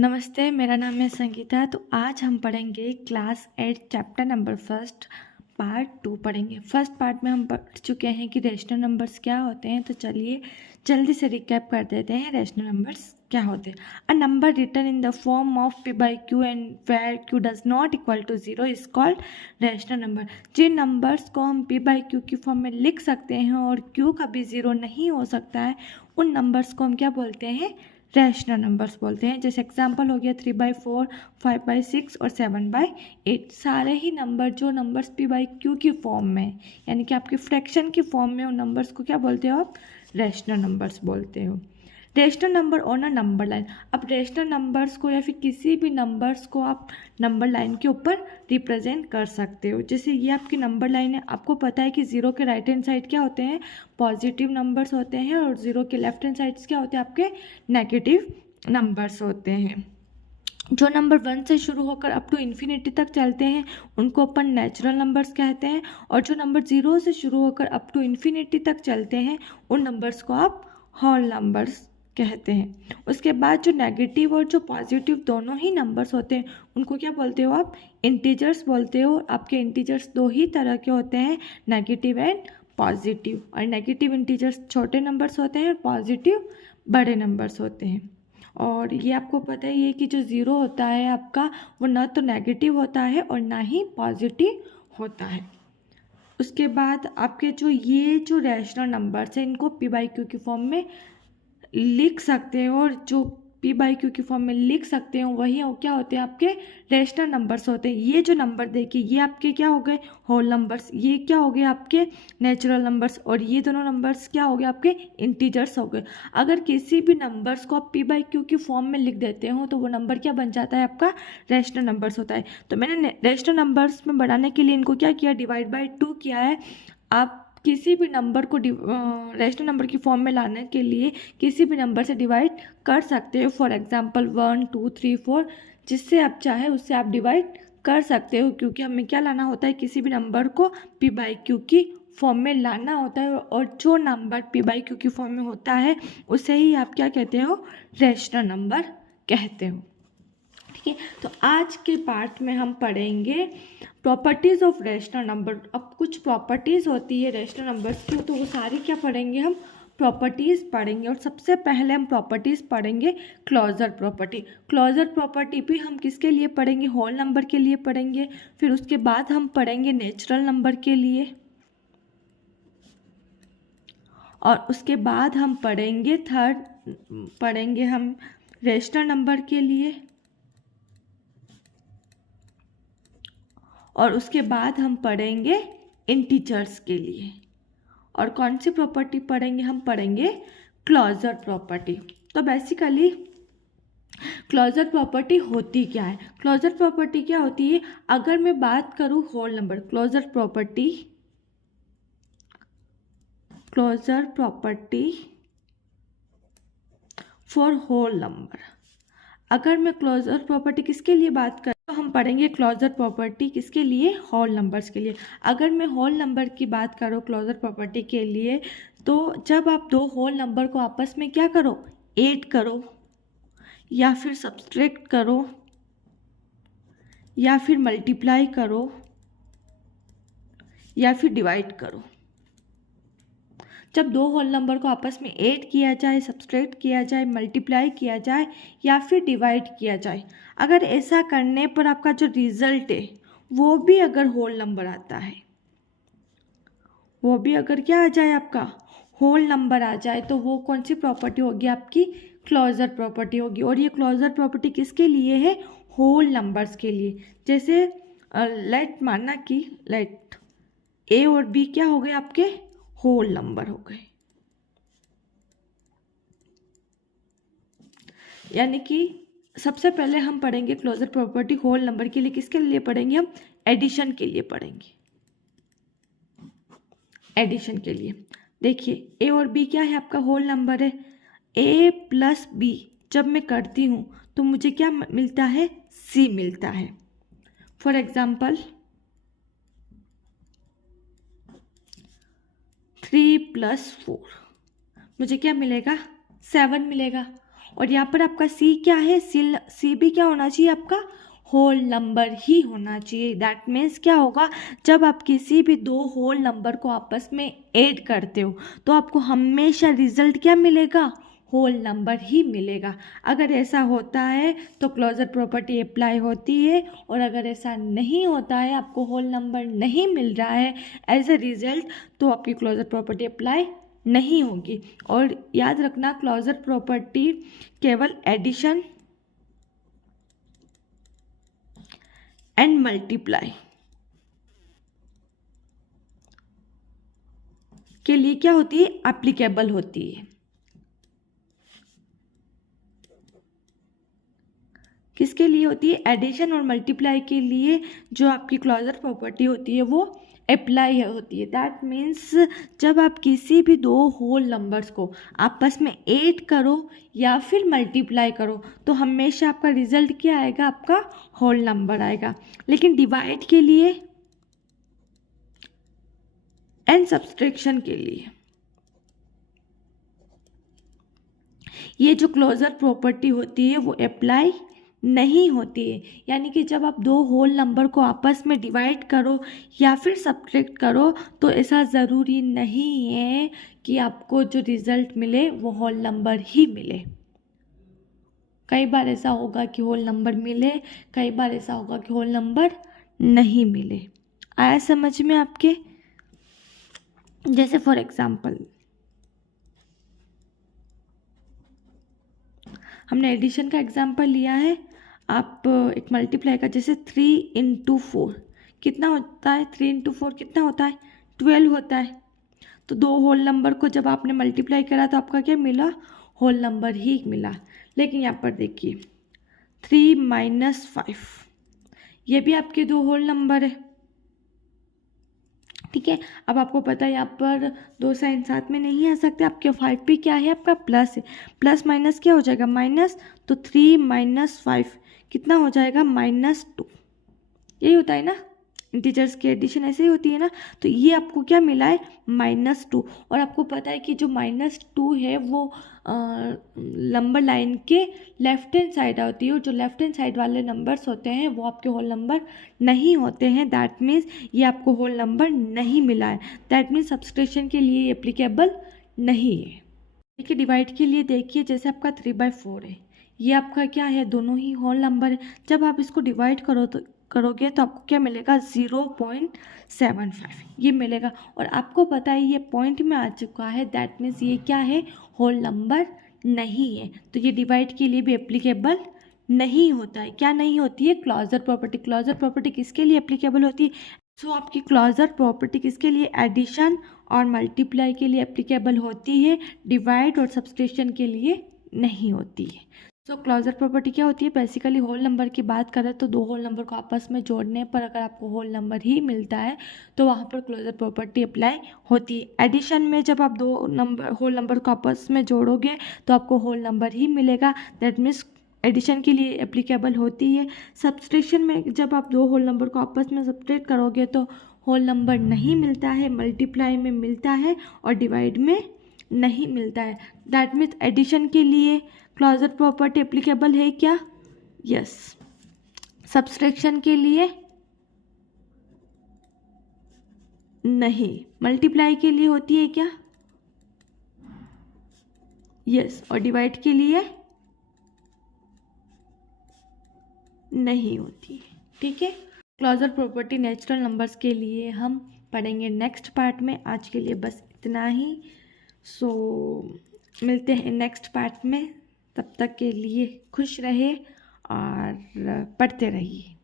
नमस्ते, मेरा नाम है संगीता। तो आज हम पढ़ेंगे class 8 chapter number first part 2 पढ़ेंगे। फर्स्ट पार्ट में हम पढ़ चुके हैं कि रेशनल नंबर्स क्या होते हैं। तो चलिए जल्दी से रिकैप कर देते हैं रेशनल नंबर्स क्या होते हैं। A number written in the form of p by q and where q does not equal to 0 is called rational number. जिन नंबर्स को हम p by q की फॉर्म में लिख सकते हैं और q कभी 0 नहीं हो सकता है, उन नंबर्स को हम क्या बोलते हैं, रैशनल नंबर्स बोलते हैं। जैसे एग्जांपल हो गया 3/4, 5/6 और 7/8। सारे ही नंबर जो नंबर्स p by q की फॉर्म में, यानी कि आपके फ्रैक्शन की फॉर्म में, उन नंबर्स को क्या बोलते हो आप, रैशनल नंबर्स बोलते हो। Rational number on a number line. अब रेशनल नंबर्स को या फिर किसी भी नंबर्स को आप नंबर लाइन के ऊपर रिप्रेजेंट कर सकते हो। जैसे ये आपकी नंबर लाइन है, आपको पता है कि ज़ीरो के राइट हैंड साइड क्या होते हैं, पॉजिटिव नंबर्स होते हैं, और ज़ीरो के लेफ्ट हैंड साइड्स क्या होते हैं, आपके नेगेटिव नंबर्स होते हैं। जो नंबर 1 से शुरू होकर अप टू इन्फिनिटी तक चलते हैं उनको अपन नेचुरल नंबर्स कहते हैं, और जो नंबर 0 से शुरू होकर अप टू इन्फिनिटी तक चलते हैं उन नंबर्स को आप होल नंबर्स कहते हैं। उसके बाद जो नेगेटिव और जो पॉजिटिव दोनों ही नंबर्स होते हैं उनको क्या बोलते हो आप, इंटीजर्स बोलते हो। आपके इंटीजर्स दो ही तरह के होते हैं, नेगेटिव एंड पॉजिटिव। और नेगेटिव इंटीजर्स छोटे नंबर्स होते हैं और पॉजिटिव बड़े नंबर्स होते हैं। और ये आपको पता ही है कि जो ज़ीरो होता है आपका, वो ना तो नेगेटिव होता है और ना ही पॉजिटिव होता है। उसके बाद आपके जो रैशनल नंबर्स हैं इनको p by q की फॉर्म में लिख सकते हो, और जो p by q की फॉर्म में लिख सकते हो वही क्या होते हैं, आपके रैशनल नंबर्स होते हैं। ये जो नंबर देखिए, ये आपके क्या हो गए, होल नंबर्स। ये क्या हो गए, आपके नेचुरल नंबर्स। और ये दोनों नंबर्स क्या हो गए, आपके इंटीजर्स हो गए। अगर किसी भी नंबर्स को आप p by q की फॉर्म में लिख देते हो तो वो नंबर क्या बन जाता है, आपका रैशनल नंबर्स होता है। तो मैंने रैशनल नंबर्स में बढ़ाने के लिए इनको क्या किया, डिवाइड बाई 2 किया है। आप किसी भी नंबर को रैशनल नंबर की फॉर्म में लाने के लिए किसी भी नंबर से डिवाइड कर सकते हो। फॉर एग्जांपल 1, 2, 3, 4, जिससे आप चाहे उससे आप डिवाइड कर सकते हो, क्योंकि हमें क्या लाना होता है, किसी भी नंबर को p by q की फॉर्म में लाना होता है। और जो नंबर p by q की फॉर्म में होता है उसे ही आप क्या कहते हो, रैशनल नंबर कहते हो। ठीक है, तो आज के पार्ट में हम पढ़ेंगे प्रॉपर्टीज़ ऑफ रैशनल नंबर। अब कुछ प्रॉपर्टीज़ होती है रैशनल नंबर्स की, तो वो सारी क्या पढ़ेंगे, हम प्रॉपर्टीज़ पढ़ेंगे। और सबसे पहले हम प्रॉपर्टीज़ पढ़ेंगे क्लोजर प्रॉपर्टी। क्लोजर प्रॉपर्टी भी हम किसके लिए पढ़ेंगे, होल नंबर के लिए पढ़ेंगे। फिर उसके बाद हम पढ़ेंगे नेचुरल नंबर के लिए, और उसके बाद हम पढ़ेंगे हम रैशनल नंबर के लिए, और उसके बाद हम पढ़ेंगे इंटीजर्स के लिए। और कौन सी प्रॉपर्टी पढ़ेंगे, हम पढ़ेंगे क्लोजर प्रॉपर्टी। तो बेसिकली क्लोजर प्रॉपर्टी होती क्या है, क्लोजर प्रॉपर्टी क्या होती है। अगर मैं बात करूँ whole number, closure property for whole number. अगर मैं क्लोजर प्रॉपर्टी किसके लिए बात करूँ तो हम पढ़ेंगे क्लोजर प्रॉपर्टी किसके लिए, होल नंबर्स के लिए। अगर मैं होल नंबर की बात करूँ क्लोजर प्रॉपर्टी के लिए, तो जब आप दो होल नंबर को आपस में क्या करो, ऐड करो, या फिर सब्सट्रैक्ट करो, या फिर मल्टीप्लाई करो, या फिर डिवाइड करो। जब दो होल नंबर को आपस में ऐड किया जाए, सब्सट्रैक्ट किया जाए, मल्टीप्लाई किया जाए, या फिर डिवाइड किया जाए, अगर ऐसा करने पर आपका जो रिजल्ट है वो भी अगर होल नंबर आता है, वो भी अगर क्या आ जाए, आपका होल नंबर आ जाए, तो वो कौन सी प्रॉपर्टी होगी, आपकी क्लोजर प्रॉपर्टी होगी। और ये क्लोजर प्रॉपर्टी किसके लिए है, होल नंबर्स के लिए। जैसे लेट ए और बी क्या हो गए, आपके होल नंबर हो गए। यानी कि सबसे पहले हम पढ़ेंगे क्लोजर प्रॉपर्टी होल नंबर के लिए, किसके लिए पढ़ेंगे, हम एडिशन के लिए पढ़ेंगे। एडिशन के लिए देखिए, ए और बी क्या है, आपका होल नंबर है। ए प्लस बी जब मैं करती हूँ तो मुझे क्या मिलता है, सी मिलता है। फॉर एग्जाम्पल 3 + 4 मुझे क्या मिलेगा, 7 मिलेगा। और यहाँ पर आपका सी क्या है, सी भी क्या होना चाहिए, आपका होल नंबर ही होना चाहिए। दैट मीन्स क्या होगा, जब आप किसी भी दो होल नंबर को आपस में ऐड करते हो तो आपको हमेशा रिजल्ट क्या मिलेगा, होल नंबर ही मिलेगा। अगर ऐसा होता है तो क्लोजर प्रॉपर्टी अप्लाई होती है, और अगर ऐसा नहीं होता है, आपको होल नंबर नहीं मिल रहा है एज ए रिजल्ट, तो आपकी क्लोजर प्रॉपर्टी अप्लाई नहीं होगी। और याद रखना, क्लोजर प्रॉपर्टी केवल एडिशन एंड मल्टीप्लाई के लिए क्या होती है, एप्लीकेबल होती है। किसके लिए होती है, एडिशन और मल्टीप्लाई के लिए जो आपकी क्लोजर प्रॉपर्टी होती है वो अप्लाई होती है। दैट मीन्स जब आप किसी भी दो होल नंबर्स को आपस में ऐड करो या फिर मल्टीप्लाई करो तो हमेशा आपका रिजल्ट क्या आएगा, आपका होल नंबर आएगा। लेकिन डिवाइड के लिए एंड सब्सट्रैक्शन के लिए ये जो क्लोजर प्रॉपर्टी होती है वो अप्लाई नहीं होती है। यानी कि जब आप दो होल नंबर को आपस में डिवाइड करो या फिर सब्ट्रैक्ट करो तो ऐसा ज़रूरी नहीं है कि आपको जो रिज़ल्ट मिले वो होल नंबर ही मिले। कई बार ऐसा होगा कि होल नंबर मिले, कई बार ऐसा होगा कि होल नंबर नहीं मिले। आया समझ में आपके? जैसे फॉर एग्जाम्पल हमने एडिशन का एग्जाम्पल लिया है, आप एक मल्टीप्लाई का, जैसे 3 × 4 कितना होता है, 3 × 4 कितना होता है, 12 होता है। तो दो होल नंबर को जब आपने मल्टीप्लाई करा तो आपका क्या मिला, होल नंबर ही मिला। लेकिन यहाँ पर देखिए 3 - 5 ये भी आपके दो होल नंबर है, ठीक है। अब आपको पता है यहाँ पर दो साइन साथ में नहीं आ सकते, आपके 5 भी क्या है, आपका प्लस है, प्लस माइनस क्या हो जाएगा, माइनस। तो 3 - 5 कितना हो जाएगा, -2। यही होता है ना, इंटीजर्स की एडिशन ऐसे ही होती है ना। तो ये आपको क्या मिला है, -2। और आपको पता है कि जो -2 है वो नंबर लाइन के लेफ्ट हैंड साइड होती है, और जो लेफ्ट हैंड साइड वाले नंबर्स होते हैं वो आपके होल नंबर नहीं होते हैं। दैट मीन्स ये आपको होल नंबर नहीं मिला है। दैट मीन्स सब्सट्रैक्शन के लिए एप्लीकेबल नहीं है। देखिए डिवाइड के लिए देखिए, जैसे आपका 3/4 है, ये आपका क्या है, दोनों ही होल नंबर है। जब आप इसको डिवाइड करोगे तो आपको क्या मिलेगा, 0.75 ये मिलेगा। और आपको पता है ये पॉइंट में आ चुका है, दैट मीन्स ये क्या है, होल नंबर नहीं है। तो ये डिवाइड के लिए भी एप्लीकेबल नहीं होता है। क्या नहीं होती है, क्लोजर प्रॉपर्टी। क्लोजर प्रॉपर्टी किसके लिए एप्लीकेबल होती है, सो आपकी क्लोजर प्रॉपर्टी किसके लिए, एडिशन और मल्टीप्लाई के लिए एप्लीकेबल होती है, डिवाइड और सब्सट्रैक्शन के लिए नहीं होती है। सो क्लोजर प्रॉपर्टी क्या होती है, बेसिकली होल नंबर की बात करें तो दो होल नंबर को आपस में जोड़ने पर अगर आपको होल नंबर ही मिलता है तो वहाँ पर क्लोजर प्रॉपर्टी अप्लाई होती है। एडिशन में जब आप दो होल नंबर को आपस में जोड़ोगे तो आपको होल नंबर ही मिलेगा, दैट मीन्स एडिशन के लिए एप्लीकेबल होती है। सब्सट्रैक्शन में जब आप दो होल नंबर को आपस में सब्ट्रैक्ट करोगे तो होल नंबर नहीं मिलता है, मल्टीप्लाई में मिलता है और डिवाइड में नहीं मिलता है। दैट मीन्स एडिशन के लिए क्लोजर प्रॉपर्टी एप्लीकेबल है क्या, यस। सब्सट्रैक्शन के लिए नहीं, मल्टीप्लाई के लिए होती है क्या, यस। और डिवाइड के लिए नहीं होती है, ठीक है। क्लोजर प्रॉपर्टी नेचुरल नंबर्स के लिए हम पढ़ेंगे नेक्स्ट पार्ट में। आज के लिए बस इतना ही। सो मिलते हैं नेक्स्ट पार्ट में, तब तक के लिए खुश रहे और पढ़ते रहिए।